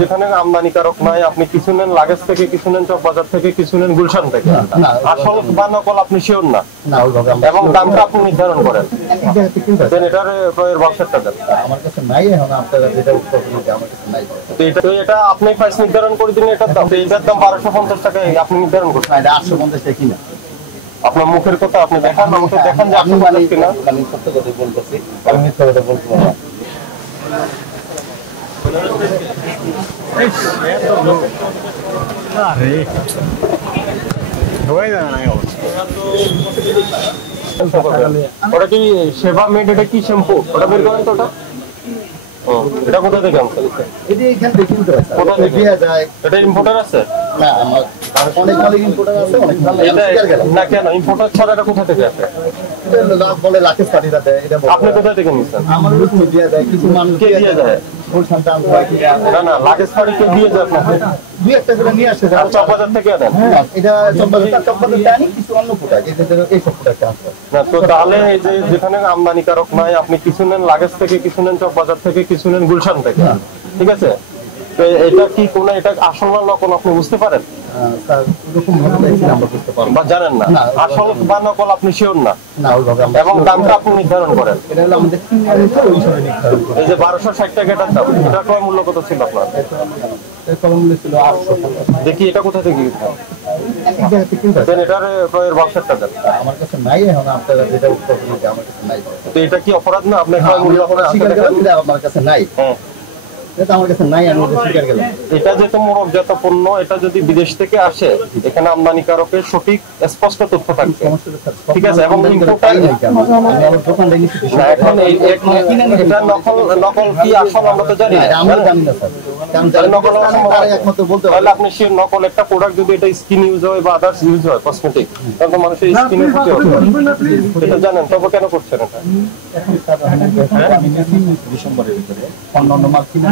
যেখানে আমদানিকারক নাই, আপনি কিছু নেন লাগেজ থেকে, কিছু নেন চকবাজার থেকে, কিছু নেন গুলশান থেকে। আসল বা নকল আপনি শিওর না, এবং দামটা আপনি নির্ধারণ করেন। এটার ব্যবসাটা দেন আমার কাছে নাই, এখন আপনারা যেটা উত্তর দিতে আমার কাছে নাই। এটা আপনি প্রাইস নির্ধারণ করে দিন, এটার দাম 1250 টাকা আপনি নির্ধারণ করছেন। এটা 850 টাকা কিনা। আপনার মুখের কথা আপনি দেখান, আমাকে দেখান যে আপনি বলেন কিনা। আমি সত্য কথা বলতেছি, আমি মিথ্যা কথা বলতে পারবো না। ওটা কি সেবা মেড? এটা কি শ্যাম্পু? ওটা বের করেন তো। ওটা এটা কোথা থেকে আনছেন? এটা এখান থেকে কিনতে হয়, কোথা থেকে দেয়া যায়? এটা ইম্পোর্টার আছে না, আমার অনেক ভালো ইম্পোর্টার আছে, অনেক ভালো। এটা না কেন ইম্পোর্টার ছাড়া এটা কোথা থেকে আসে? এটা লাভ বলে লাকেশ পাটিটা দেয়। এটা আপনি কোথা থেকে নিছেন? আমার লোক দিয়ে দেয়, কিছু মানুষ কে দিয়ে দেয়? বলছেন দাম হয় কি না না, লাগেজ পাটি কে দিয়ে যায় আপনাকে? দুই একটা করে নিয়ে আসে। আর চকবাজার থেকে দেন? এটা চকবাজার দেয়নি, কিছু অন্য প্রোডাক্ট, এই সব প্রোডাক্ট আছে না। তো তাহলে এই যে যেখানে আমদানিকারক নাই, আপনি কিছু নেন লাগেজ থেকে, কিছু নেন চকবাজার থেকে, কিছু নেন গুলশান থেকে, ঠিক আছে? তো এটা কি কোন এটা আসল না নকল আপনি বুঝতে পারেন? বা জানেন না? আসল বা নকল আপনি শিওর না, এবং দামটা আপনি নির্ধারণ করেন। এই যে 1260 টাকা এটার দাম, এটা ক্রয় মূল্য কত ছিল আপনার? দেখি এটা কোথা থেকে এটার ক্রয়ের ব্যবসাটা দেন। আমার কাছে নাই, এখন আপনারা যেটা উত্তর দিতে আমার কাছে নাই। তো এটা কি অপরাধ না? আপনার ক্রয় মূল্য আমার কাছে নাই, আমার কাছে নাই, আমি স্বীকার গেলাম। এটা যেহেতু মোড়কজাত পণ্য, এটা যদি বিদেশ থেকে আসে, এখানে আমদানিকারকের সঠিক স্পষ্ট তথ্য থাকবে, ঠিক আছে? এবং এটা নকল কি আসল আমরা তো জানি না। তাহলে আপনি সে নকল একটা প্রোডাক্ট যদি এটা স্কিন ইউজ হয় বা আদার্স ইউজ হয় কসমেটিক, তাহলে তো মানুষের স্কিনের ক্ষতি হবে, এটা জানেন। তবে কেন করছেন এটা? ডিসেম্বরের ভিতরে অন্যান্য মাল কিনে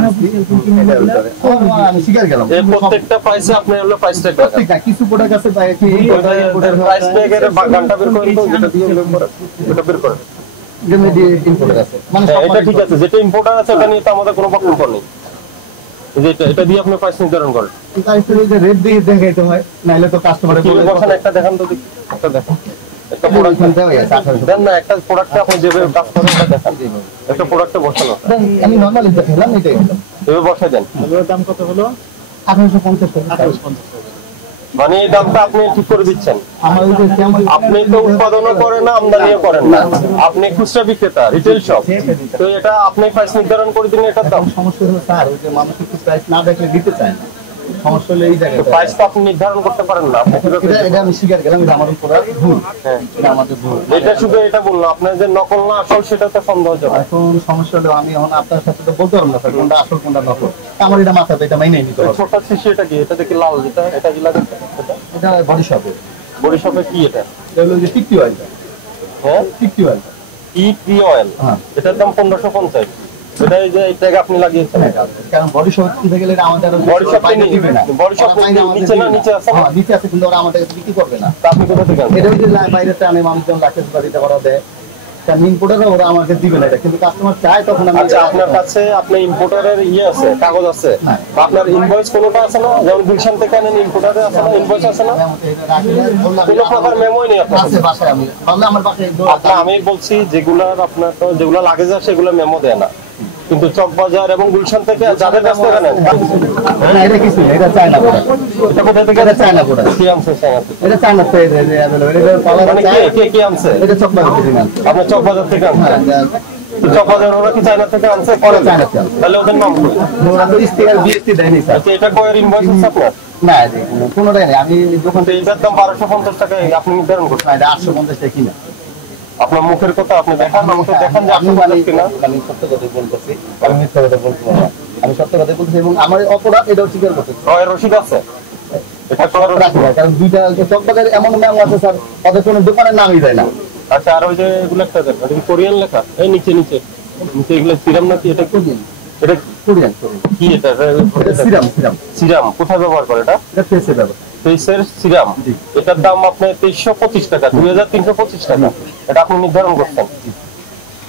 আমি শিকার গেলাম। প্রত্যেকটা প্রাইসে আপনি হলো প্রাইস ট্যাগ প্রত্যেকটা কিছু প্রোডাক্ট আছে প্রাইস ট্যাগের ঘন্টা বের করে তো যেটা দিয়ে এটা বের করে যেমন দিয়ে ইম্পোর্টার আছে, মানে এটা ঠিক আছে। যেটা ইম্পোর্টার আছে এটা নিয়ে তো আমাদের কোনো বক্তব্য নেই। এটা দিয়ে আপনি প্রাইস নির্ধারণ করেন। প্রাইসের যে রেট দিয়ে দেখাইতে হয়, নাইলে তো কাস্টমারে বলে বলেন একটা দেখান তো, একটা দেখান। একটা প্রোডাক্ট দেন না, একটা প্রোডাক্টে আপনি যেভাবে কাজ করেন এটা দেখান। একটা প্রোডাক্টে বসানো আমি নরমালি দেখালাম, এটাই এভাবে বসাই দেন। দাম কত হলো? 1850 টাকা। মানে এই দামটা আপনি ঠিক করে দিচ্ছেন? আমার আপনি তো উৎপাদনও করেন না, আমদানিও করেন না, আপনি খুচরা বিক্রেতা, রিটেল শপ। তো এটা আপনি প্রাইস নির্ধারণ করে দিন এটার দাম। সমস্যা হলো স্যার, ওই যে মানুষ একটু প্রাইস না দেখলে দিতে চায় না। সমস্যা হলো এই জায়গায় প্রাইস তো আপনি নির্ধারণ করতে পারেন না। এটা আমি স্বীকার করলাম, এটা আমার উপর ভুল। হ্যাঁ, এটা আমাদের ভুল। এটা শুধু এটা বললাম, আপনার যে নকল না আসল সেটা তো সন্দেহজনক। এখন সমস্যা হলো আমি এখন আপনার সাথে তো বলতে পারবো না স্যার কোনটা আসল কোনটা নকল। আমার এটা মাথাতে এটা মাইনে নিতে হবে। ছোট শিশি এটা কি? এটা দেখি লাল, যেটা এটা কি লাগে? এটা বডি শপে। বডি শপে কি এটা? এটা হলো যে টিকটি অয়েল। হ্যাঁ, টিকটি অয়েল। টি অয়েল। হ্যাঁ, এটার দাম 1550। এটা এই যে এই ট্যাগ আপনি লাগিয়েছেন, কারণ বডি শপ কিনতে গেলে আমাদের বডি শপ দিবে না। বডি শপ নিচে না, নিচে আছে। হ্যাঁ, নিচে আছে, কিন্তু ওরা আমাদের কাছে বিক্রি করবে না। তা আপনি কোথা থেকে আনছেন? এটা ওই যে বাইরে টানে মানুষজন লাকেশ বাড়িতে করা দেয়, কারণ ইম্পোর্টাররা ওরা আমাকে দিবে না এটা, কিন্তু কাস্টমার চায় তখন আমি। আচ্ছা, আপনার কাছে আপনি ইম্পোর্টারের আছে, কাগজ আছে, বা আপনার ইনভয়েস কোনোটা আছে না? যেমন গুলশান থেকে আনেন, ইম্পোর্টারে আছে না, ইনভয়েস আছে না? কোনো প্রকার মেমোই নেই আপনার কাছে? বাসায় আমি বললে আমার বাসায় আমি বলছি যেগুলার আপনার তো যেগুলো লাগেজ আছে সেগুলো মেমো দেয় না, কিন্তু চকবাজার এবং গুলশান থেকে যাদের কাছ থেকে নেন। না, এটা কিছু না, এটা চায়না প্রোডাক্ট। এটা কোথা থেকে? এটা চায়না প্রোডাক্ট। কি আনছে? এটা চায়না থেকে এটা পাওয়ার মানে কে আনছে? এটা চকবাজার থেকে আনছে। আপনি চকবাজার থেকে আনছেন? চকবাজার ওরা কি চায়না থেকে আনছে? পরে চায়না থেকে। তাহলে ওদের নাম কি? ওরা তো স্টিকার বিএসটি দেয়নি স্যার। এটা কয়ের ইনভয়েস আছে আপনার? না, কোনোটাই নেই। আমি যখন এইটার দাম 1250 টাকা আপনি নির্ধারণ করছেন। এটা 850 টাকা কিনা। আপনার মুখের কথা আপনি দেখান, আমাকে দেখান যে আপনি বলেন কিনা। আমি সত্য কথা বলতেছি, আমি মিথ্যা কথা বলতে পারবো না। আমি সত্য কথা বলতেছি, এবং আমার অপরাধ এটাও স্বীকার করতেছি। ক্রয়ের রসিদ আছে? এটা ক্রয়ের রসিদ, কারণ দুইটা চকবাজারে এমন ম্যাম আছে স্যার, তাদের কোনো দোকানের নামই দেয় না। আচ্ছা, আর ওই যে এগুলো একটা দেন, এটা কোরিয়ান লেখা, এই নিচে নিচে নিচে এগুলো সিরাম নাকি? এটা কোরিয়ান। এটা কোরিয়ান কি? এটা সিরাম। সিরাম কোথায় ব্যবহার করে? এটা ফেসে ব্যবহার, ফেসের সিরাম। এটার দাম আপনার 2325 টাকা, 2325 টাকা। এটা আপনি নির্ধারণ করছেন।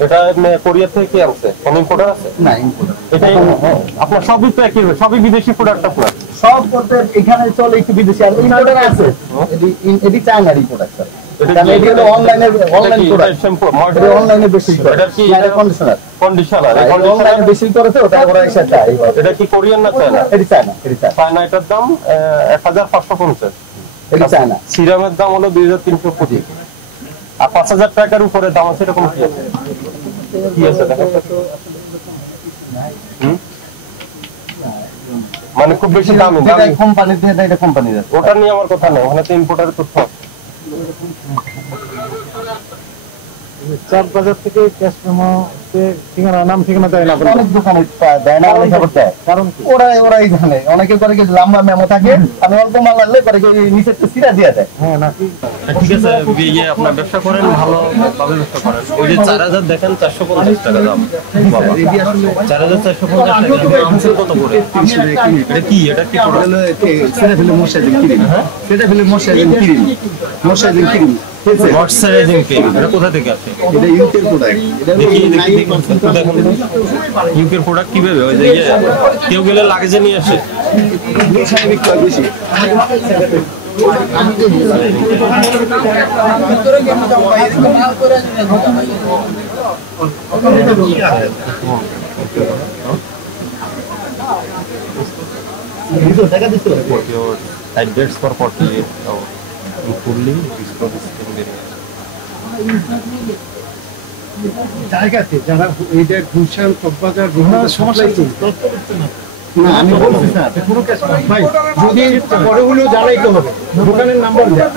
এটা কোরিয়া থেকে কি আনছে? কোন ইম্পোর্টার আছে? না ইম্পোর্টার। এটা আপনার সবই তো একই, সবই বিদেশি প্রোডাক্ট আপনার। সব করতে এখানে চলে একটু বিদেশি আর ইম্পোর্টার আছে। এটি চায়নার ইম্পোর্টার স্যার। কারণ এটি হলো অনলাইন প্রোডাক্ট। শ্যাম্পু এটা অনলাইনে বেশি করে। এটা কি কন্ডিশনার? কন্ডিশনার। অনলাইনে বেশি করেছে ওটা ওরা এসে চায়। এটা কি কোরিয়ান না চায়না? এটি চায়না, এটি চায়না। চায়না, এটার দাম 1550। এটি চায়না। সিরামের দাম হলো 2325। আর 5000 টাকার উপরে দাম আছে, এরকম কি আছে? কি আছে দেখেন তো। মানে খুব বেশি দামি দামি কোম্পানির দিয়ে এটা কোম্পানির। ওটা নিয়ে আমার কথা নেই, ওখানে তো ইম্পোর্টারের তথ্য আছে। চার বাজার থেকে ক্যাশ মেমোতে ঠিকানা, নাম ঠিকানা দেয় না, অনেক দোকানে দেয় না, অনেক খবর দেয়। কারণ কি? ওরাই জানে। অনেকে করে কি লম্বা মেমো থাকে, আমি অল্প মাল আনলে করে কি নিচে একটা সিরা দিয়ে দেয়। হ্যাঁ নাকি? ঠিক আছে, ইয়ে আপনার ব্যবসা করেন, ভালো ভাবে ব্যবসা করেন। ওই যে 4000 দেখেন 450 টাকা দাম। বাবা 4450 টাকা আনছেন কত করে? এটা কি প্রোডাক্ট? সেটা ফেলে মশাইজিং ক্রিম। সেটা ফেলে মশাইজিং ক্রিম। মশাইজিং ক্রিম। Moisturising cream. এটা কোথা থেকে আসে? এটা ইউকের প্রোডাক্ট। এটা দেখি একটু দেখেন ইউকের প্রোডাক্ট কিভাবে ওই যে কেউ গেলে লাগেজে নিয়ে আসে। বেশি টাকা দিতে Dates for 48 fully জায়গাতে যারা এইটা গুলশান, কক্সবাজার, সমস্যা কি? না আমি বলছি না কোনো ক্যাশ ভাই, যদি পরে হলেও জানাইতে হবে, দোকানের নাম্বার দেয়।